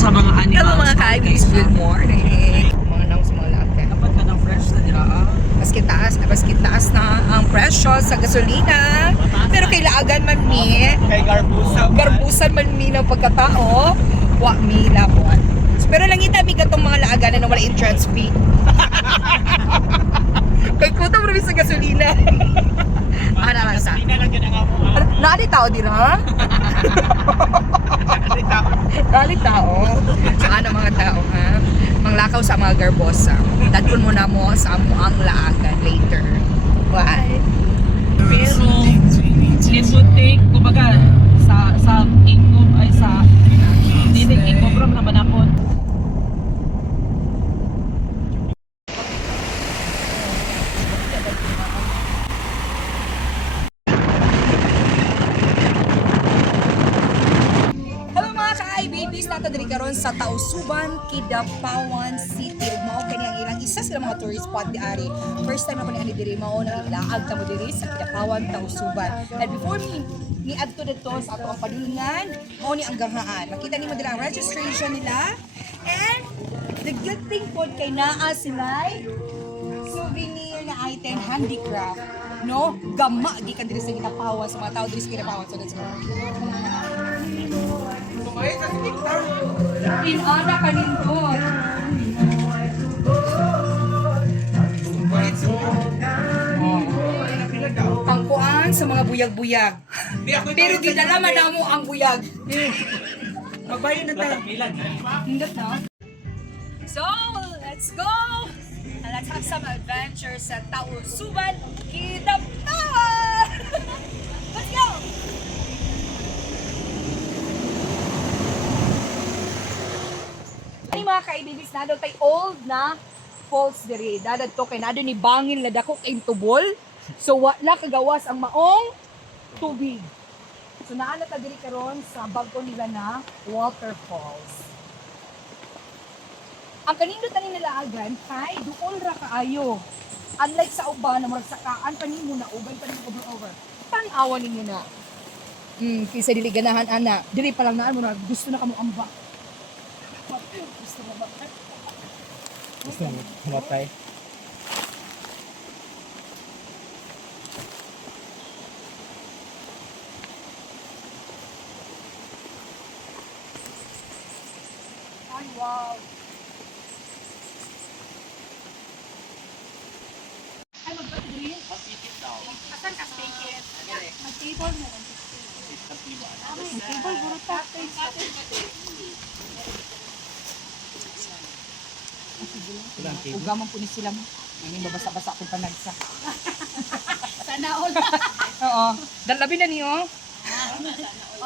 sa mga animals. Hello mga ka-IBs, good morning. Mga nang sa mga lahat. Dapat ka ng fresh na dira. Maski taas na ang presyo sa gasolina. Pero kailangan man mi, Kay garbusan man mi ng pagkatao, wa mi labon. Pero langita mi katong mga laaganan na wala entrance fee. Kay kuta mo rin sa gasolina. Ana lang sa. Pinalagyan ang amo. Naali tao din ha? Naali tao. Ano mga tao ha? Manglakaw sa mga garbosa. Dadun mo na mo sa amo ang laagan later. Bye. Pero, it would take, kumbaga, sa income, ay sa, hindi income from naman ako. Hello mga ka-IBBs, nato diri karon sa Tausuban, Kidapawan City. Ug mao kani ang ilang isa sila mga tourist spot di ari. First time ako ni ani diri mao nang ilaag ta mo diri sa Kidapawan, Tausuban. And before ni adto dito sa ato ang padulungan, mao ni ang ganghaan. Makita nimo diri ang registration nila. And the good thing pod kay naa sila souvenir na item handicraft. No, gama gikan diri sa Kidapawan sa mga tao diri sa Kidapawan. So let's go. Inana kanindot. Pangkuan sa mga buyag-buyag. Pero gidala man mo ang buyag. Magbayo na tayo. Hindot na. So, let's go! And let's have some adventures sa Tausuban, Kidapawan! Let's go! Ay mga ka-IBBs, nado tay old na falls diri. Dadad to kay nado ni bangin na dako kay tubol. So wala kagawas ang maong tubig. So naana ta diri karon sa bagko nila na waterfalls. Ang kanindot ani nila agan kay duol ra kaayo. Unlike sa uban na murag sakaan pa nimo na uban pa nimo over. Tan-awan ninyo na. Kaysa dili ganahan ana. Diri pa lang naan mo na gusto na kamo amba. Gusto mo humatay? Ay, wow. Ay, magbato diri? Mag-tikit daw. Asan ka ticket? Mag-table na lang. Mag-table, buro ta. Ilang table? Ugaman po ni sila mo. Ngayon babasa-basa akong panagsa. Sana all. Oo. Dalabi na niyo.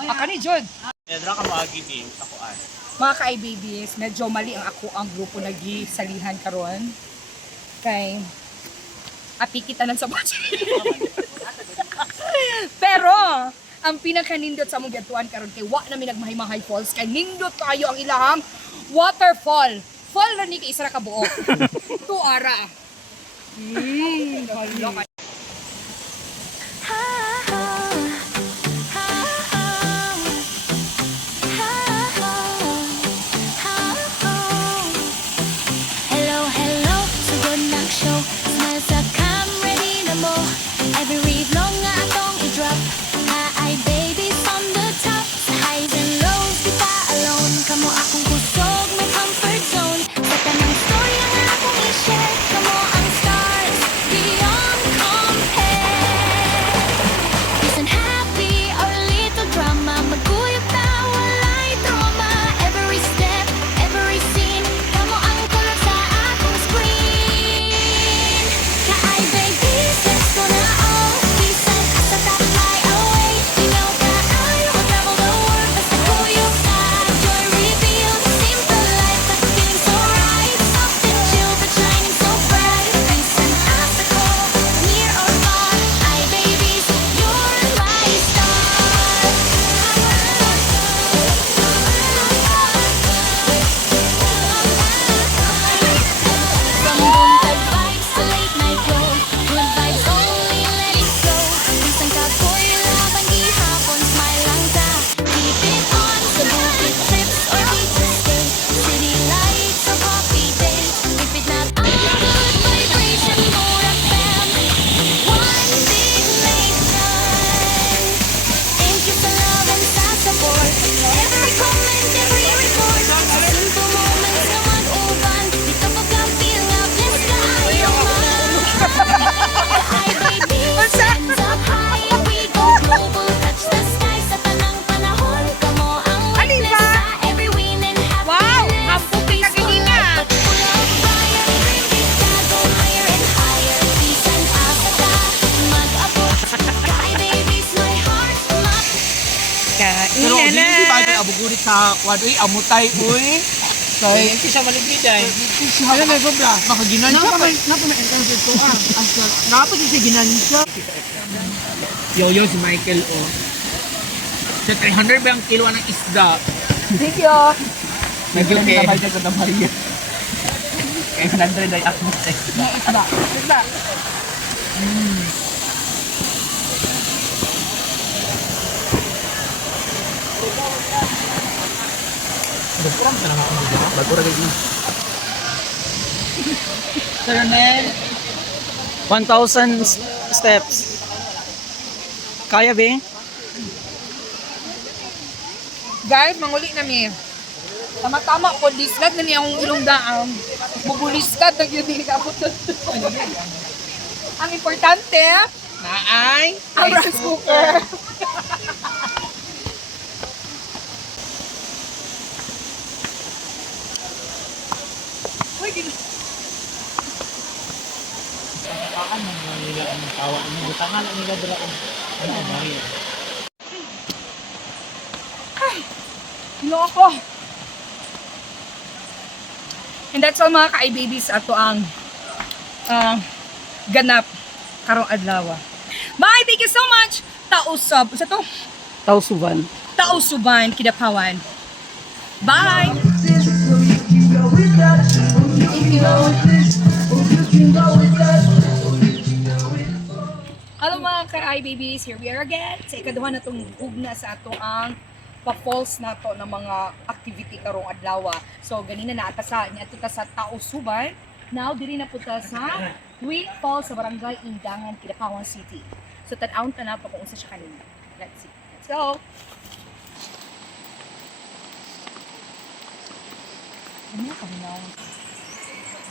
Aka ni Jod. Edra ka mag-giving sa kuan. Mga ka-IBBs, medyo mali ang ako ang grupo nag-salihan karon. Kay apikitanan sa budget. Pero ang pinakanindot sa among gatuan karon kay wa na mi nagmahay-mahay falls kay nindot kayo ang ilahang waterfall. Fall ra ni kay isa ra ka buok. Tuara. Hala. Hello, hello, sugod ng show. Smile sa cam, ready na mo. Every read long nga atong i-drop. Ay, babies on the top. Sa highs and lows, di pa alone. Kamo akong kusog, may comfort zone. Sa tanang story ang akong i-share. Kamo ang stars, beyond sa kwan, uy, amutay, uy. Kay, Hindi siya malibig dahil. ano na sobra? Baka ginansya pa. Napa na encounter ko Napa siya ginansya. Yo, si Michael, oh. Sa 300 ba ang kilo ng isda? Thank you. Naglang ka ba dyan sa Maria? Kaya 100 ay ako sa isda. Isda. Bagkurang ka naman ako dito. Bagkurang kayo. Sir Nel, 1,000 steps. Kaya, Bing? Guys, manguli na mi. Tama-tama ko, discard na niya ang ilong daang. Bubuliskat na yun, hindi ka po Ang importante, Naay. ang rice cooker. Uy, Saan mo nila ang tawa niya? Butangan ang nila dala ko. Ano ang Maria? Hilo ako. And that's all mga ka-babies ato ang ganap karong adlaw. Bye! Thank you so much! Tausab. Sa to? Tausuban. Tausuban, Kidapawan. Bye! Hello mga ka-babies, here we are again. Sa ikaduha na itong hugna sa ato ang pa-falls na to ng mga activity karong adlaw. So ganina na atasa niya ito sa Tausuban. Now diri na punta sa Twin Falls sa Barangay Indangan, Kidapawan City. So tan-awon ta na pa kung unsa siya kanina. Let's see. Let's go. Ano ka now?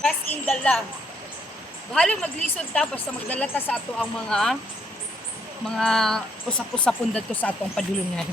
Bas in the lab. Bahala maglisod ta basta magdala ta sa ato ang mga usap-usapon dito sa atong padulungan.